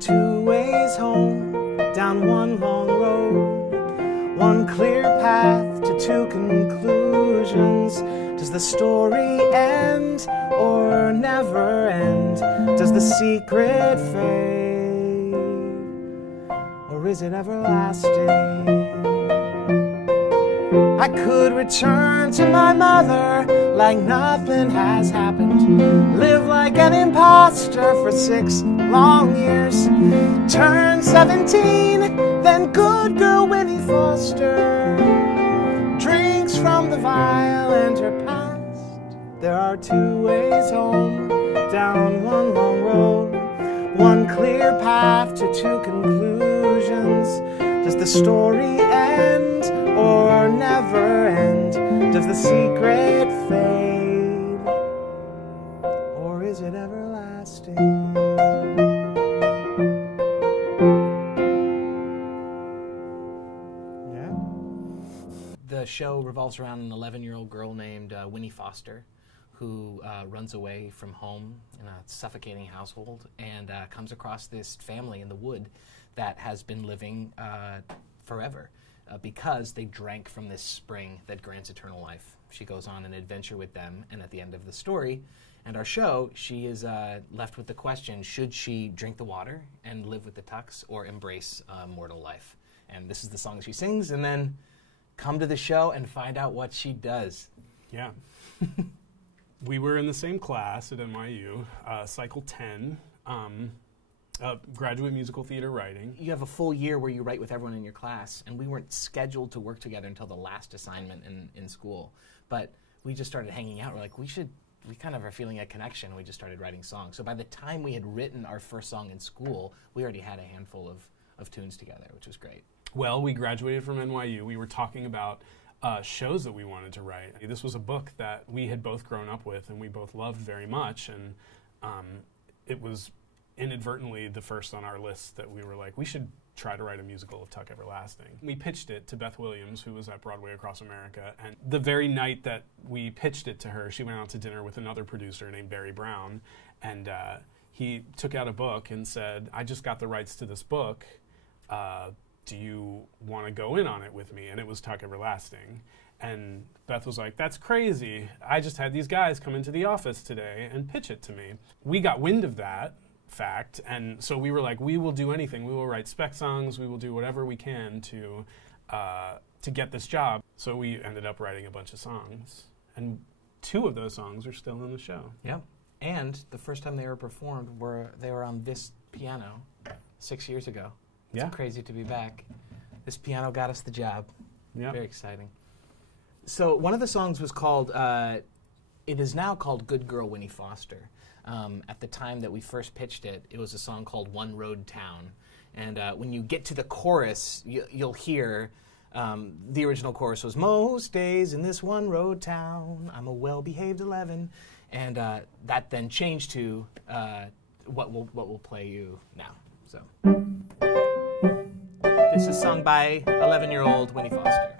two ways home, down one long road, one clear path to two conclusions. Does the story end or never end? Does the secret fade, or is it everlasting? I could return to my mother like nothing has happened, live like an imposter for 6 long years, turn 17, then good girl Winnie Foster drinks from the vial and her past. There are two ways home, down one long road, one clear path to two conclusions. Does the story end or never end? Does the secret fade, or is it everlasting? Yeah. The show revolves around an 11-year-old girl named Winnie Foster, who runs away from home in a suffocating household and comes across this family in the wood that has been living forever because they drank from this spring that grants eternal life. She goes on an adventure with them, and at the end of the story and our show, she is left with the question, should she drink the water and live with the Tucks or embrace mortal life? And this is the song she sings, and then come to the show and find out what she does. Yeah. We were in the same class at NYU, Cycle 10, graduate musical theater writing. You have a full year where you write with everyone in your class, and we weren't scheduled to work together until the last assignment in school. But we just started hanging out. We're like, we kind of are feeling a connection. We just started writing songs. So by the time we had written our first song in school, we already had a handful of tunes together, which was great. Well, we graduated from NYU. We were talking about shows that we wanted to write. This was a book that we had both grown up with and we both loved very much, and it was inadvertently the first on our list that we were like, we should try to write a musical of Tuck Everlasting. We pitched it to Beth Williams, who was at Broadway across America, and the very night that we pitched it to her, she went out to dinner with another producer named Barry Brown, and he took out a book and said, I just got the rights to this book. Do you want to go in on it with me? And it was Tuck Everlasting. And Beth was like, that's crazy. I just had these guys come into the office today and pitch it to me. We got wind of that fact, and so we were like, we will do anything. We will write spec songs. We will do whatever we can to get this job. So we ended up writing a bunch of songs, and 2 of those songs are still in the show. Yeah, and the first time they were performed, they were on this piano 6 years ago. It's crazy to be back. This piano got us the job. Yeah, very exciting. So one of the songs was called, it is now called Good Girl Winnie Foster. At the time that we first pitched it, it was a song called One Road Town. And when you get to the chorus, you'll hear the original chorus was, most days in this one road town, I'm a well-behaved 11. And that then changed to what we'll play you now. So this is sung by 11-year-old Winnie Foster.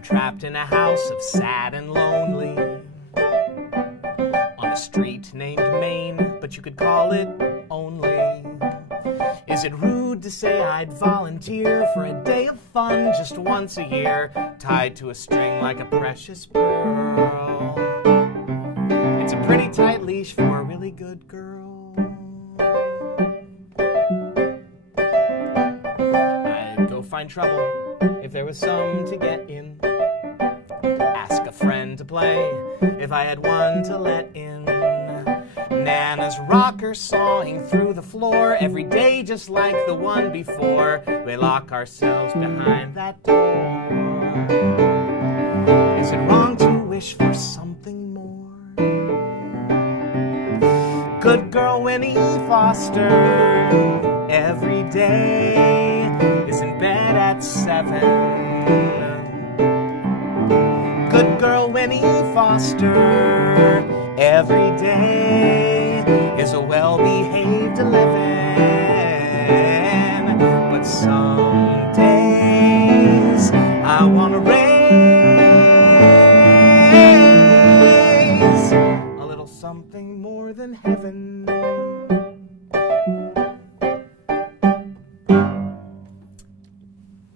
Trapped in a house of sad and lonely, on a street named Maine, but you could call it Only. Is it rude to say I'd volunteer for a day of fun just once a year, tied to a string like a precious pearl? It's a pretty tight leash for a really good girl. I'd go find trouble if there was some to get in. Ask a friend to play if I had one to let in. Nana's rocker sawing through the floor every day just like the one before. We lock ourselves behind that door. Is it wrong to wish for something more? Good girl Winnie Foster every day is in bed at 7. Good girl Winnie Foster every day is a well-behaved 11. But some days I want to raise a little something than heaven.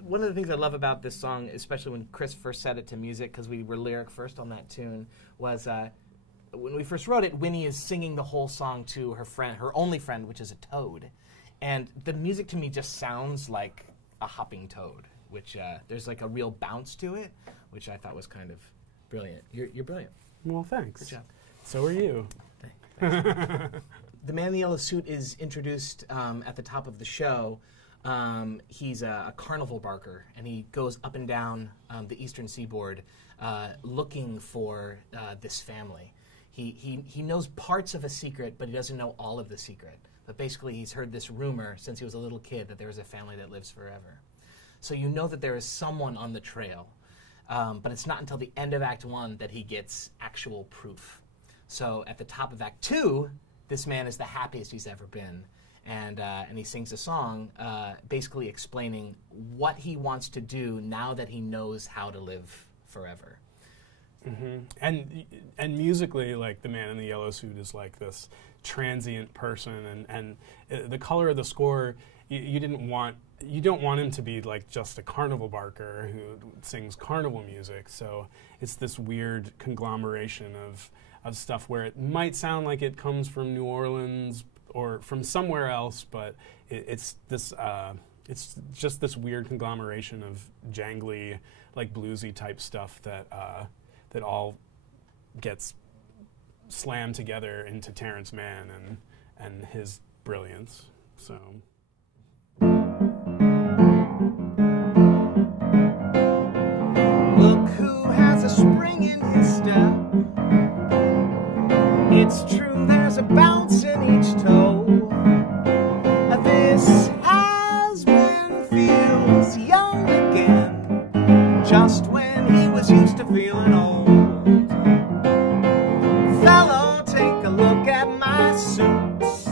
One of the things I love about this song, especially when Chris first set it to music, because we were lyric first on that tune, was when we first wrote it, Winnie is singing the whole song to her friend, her only friend, which is a toad. And the music to me just sounds like a hopping toad, which there's like a real bounce to it, which I thought was kind of brilliant. You're brilliant. Well, thanks. Good job. So are you. Thanks. The man in the yellow suit is introduced at the top of the show. He's a carnival barker, and he goes up and down the eastern seaboard looking for this family. He knows parts of a secret, but he doesn't know all of the secret. But basically, he's heard this rumor since he was a little kid that there is a family that lives forever. So you know that there is someone on the trail, but it's not until the end of Act 1 that he gets actual proof. So at the top of Act 2, this man is the happiest he's ever been. And he sings a song basically explaining what he wants to do now that he knows how to live forever. Mm-hmm. And musically, like, the man in the yellow suit is like this transient person, and the color of the score, you don't want him to be like just a carnival barker who sings carnival music. So it's this weird conglomeration of stuff where it might sound like it comes from New Orleans or from somewhere else, but it's just this weird conglomeration of jangly, like bluesy type stuff that all gets slammed together into Terrence Mann and his brilliance. So. Look who has a spring in his step. It's true, there's a bounce in each toe. This husband feels young again, just when he was used to feeling old. Fellow, take a look at my suits.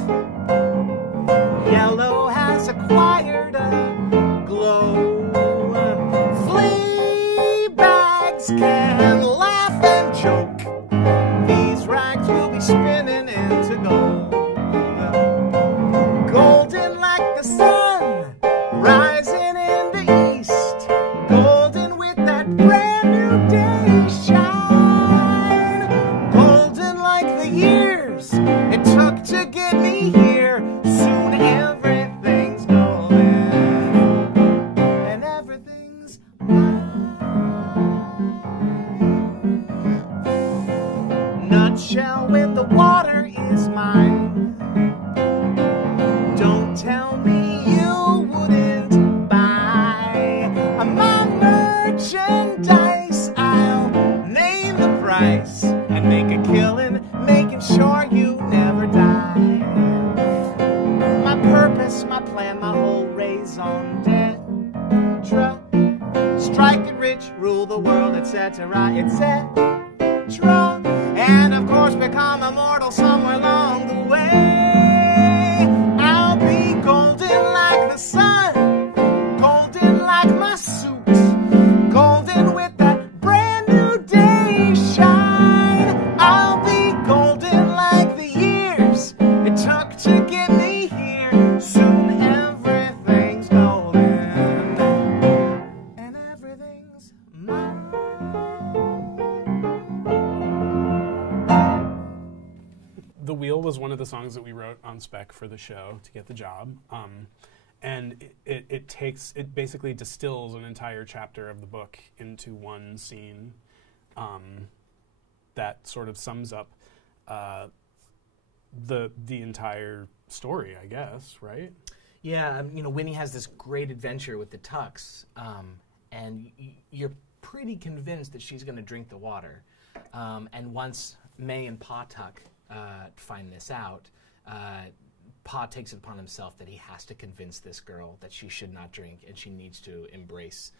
Yellow has acquired a glow. Flea bags can laugh and joke. These rags will be spinning into gold. Golden like the sun rising in the east. Golden with that brand new day shine. Golden like the years it took to get me here. Soon everything's golden and everything's mine. Nutshell when the water is mine. Don't tell me you wouldn't buy my merchandise. I'll name the price and make a killing, making sure you never die. My purpose, my plan, my whole raison d'etre. Strike it rich, rule the world, etc., etc. And of course become immortal somewhere along the way. I'll be golden like the sun, golden like my suit, golden with that brand new day shine. I'll be golden like the years it took to get me here. Soon everything's golden and everything's mine. The Wheel was one of the songs that we wrote on spec for the show to get the job. And it basically distills an entire chapter of the book into one scene that sort of sums up the entire story, I guess, right? Yeah, Winnie has this great adventure with the Tucks, and you're pretty convinced that she's going to drink the water. And once May and Pa Tuck find this out, Pa takes it upon himself that he has to convince this girl that she should not drink and she needs to embrace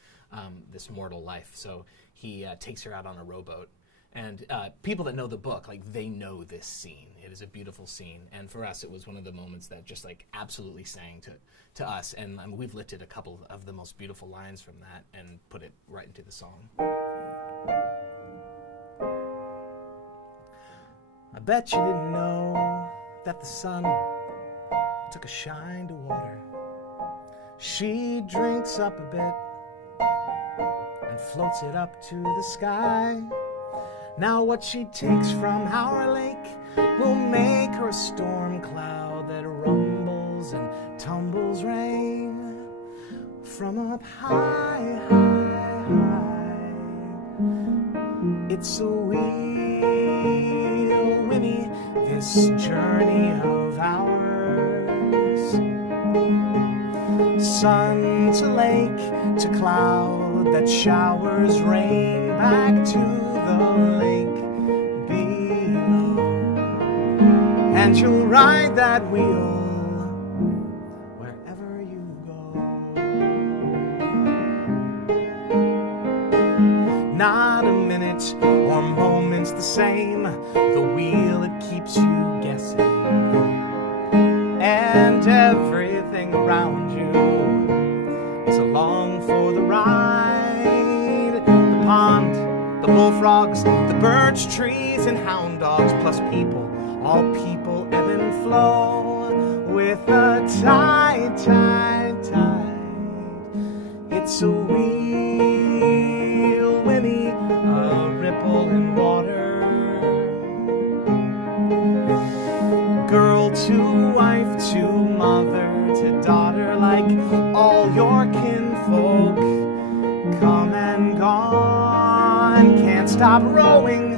this mortal life. So he takes her out on a rowboat. And people that know the book, like, they know this scene. It is a beautiful scene. And for us, it was one of the moments that just, like, absolutely sang to us. And we've lifted a couple of the most beautiful lines from that and put it right into the song. I bet you didn't know that the sun took a shine to water. She drinks up a bit and floats it up to the sky. Now what she takes from our lake will make her a storm cloud that rumbles and tumbles rain from up high, high, high. It's a wheel, Winnie, this journey of ours. Sun to lake to cloud that showers rain back to the lake below. And you'll ride that wheel wherever you go. Not a minute or moment's the same. The wheel, it keeps you guessing. And everything around you is along for the ride. The pond, the bullfrogs, the birch trees and hound dogs, plus people, all people ebb and flow with the tide, tide, tide. It's a wheel, Winnie, a ripple in water. Girl to wife to mother to daughter, like all your kinfolk, come and gone. Can't stop rowing,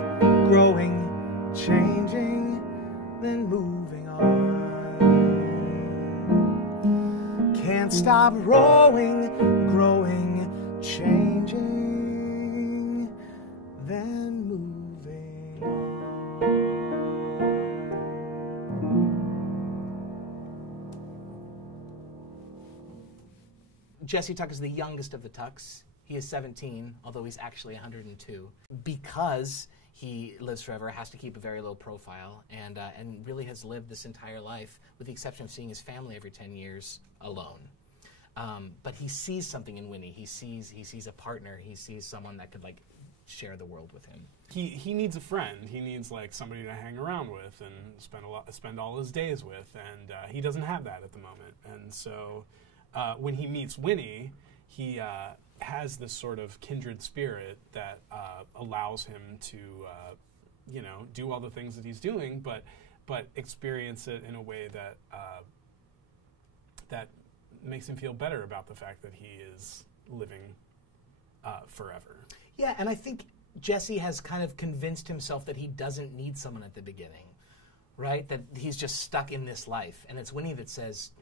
growing, changing, then moving on. Can't stop rowing, growing, changing, then moving on. Jesse Tuck is the youngest of the Tucks. He is 17, although he's actually 102. Because he lives forever, has to keep a very low profile, and really has lived this entire life, with the exception of seeing his family every 10 years, alone. But he sees something in Winnie. He sees a partner. He sees someone that could, like, share the world with him. He needs a friend. He needs, like, somebody to hang around with and spend all his days with, and he doesn't have that at the moment. And so when he meets Winnie, he has this sort of kindred spirit that allows him to, do all the things that he's doing, but experience it in a way that that makes him feel better about the fact that he is living forever. Yeah, and I think Jesse has kind of convinced himself that he doesn't need someone at the beginning, right? That he's just stuck in this life, and it's Winnie that says,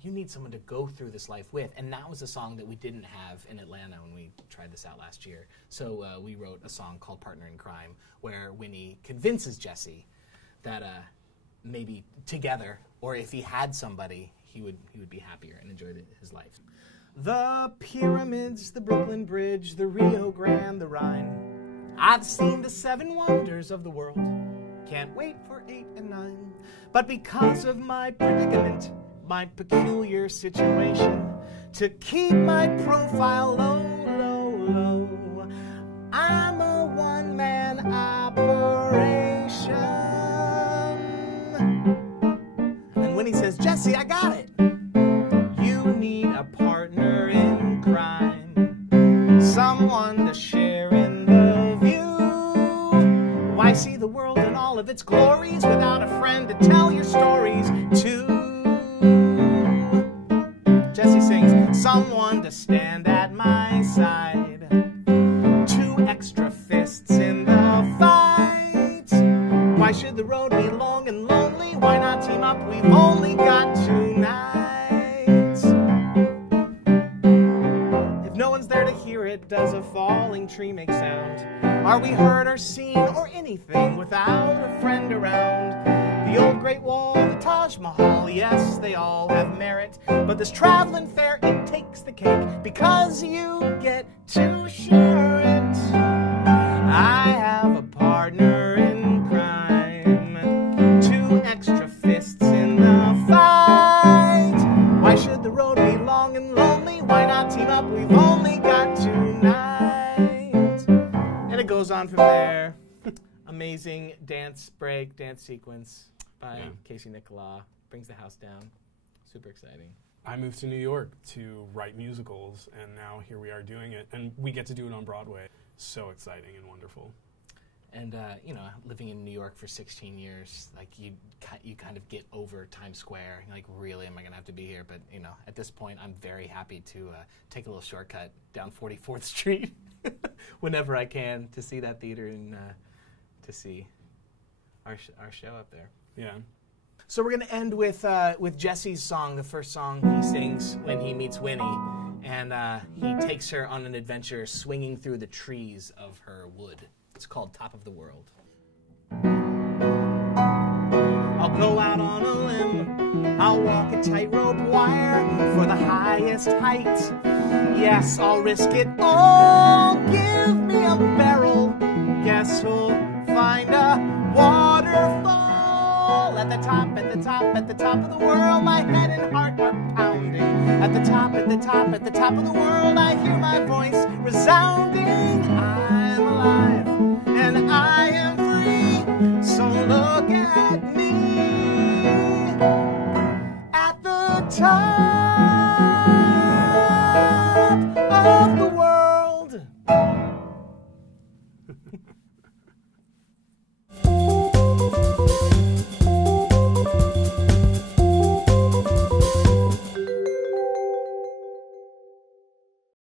you need someone to go through this life with. And that was a song that we didn't have in Atlanta when we tried this out last year. So we wrote a song called Partner in Crime, where Winnie convinces Jesse that maybe together, or if he had somebody, he would be happier and enjoy his life. The pyramids, the Brooklyn Bridge, the Rio Grande, the Rhine. I've seen the 7 wonders of the world. Can't wait for 8 and 9. But because of my predicament, my peculiar situation, to keep my profile low, low, low, I'm a one-man operation. And when he says, Jesse, I got it. You need a partner in crime, someone to share in the view. Why see the world in all of its glories without a friend to tell your stories to? Jesse sings, someone to stand at my side, 2 extra fists in the fight. Why should the road be long and lonely? Why not team up? We've only got 2 nights. If no one's there to hear it, does a falling tree make sound? Are we heard or seen or anything without a friend around? The old Great Wall, the Taj Mahal, yes, they all have merit. But this traveling fair, it takes the cake, because you get to share it. I have a partner in crime, 2 extra fists in the fight. Why should the road be long and lonely? Why not team up? We've only got 2 nights. And it goes on from there. Amazing dance break, dance sequence. by Casey Nicola. Brings the house down. Super exciting. I moved to New York to write musicals, and now here we are doing it. And we get to do it on Broadway. So exciting and wonderful. And, you know, living in New York for 16 years, like, you kind of get over Times Square. Like, really, am I going to have to be here? But, you know, at this point, I'm very happy to take a little shortcut down 44th Street whenever I can to see that theater and to see our show up there. Yeah. So we're going to end with Jesse's song, the first song he sings when he meets Winnie. And he takes her on an adventure swinging through the trees of her wood. It's called Top of the World. I'll go out on a limb. I'll walk a tightrope wire for the highest height. Yes, I'll risk it all. Give me a barrel. Guess who'll find a waterfall? At the top, at the top, at the top of the world, my head and heart are pounding. At the top, at the top, at the top of the world, I hear my voice resounding.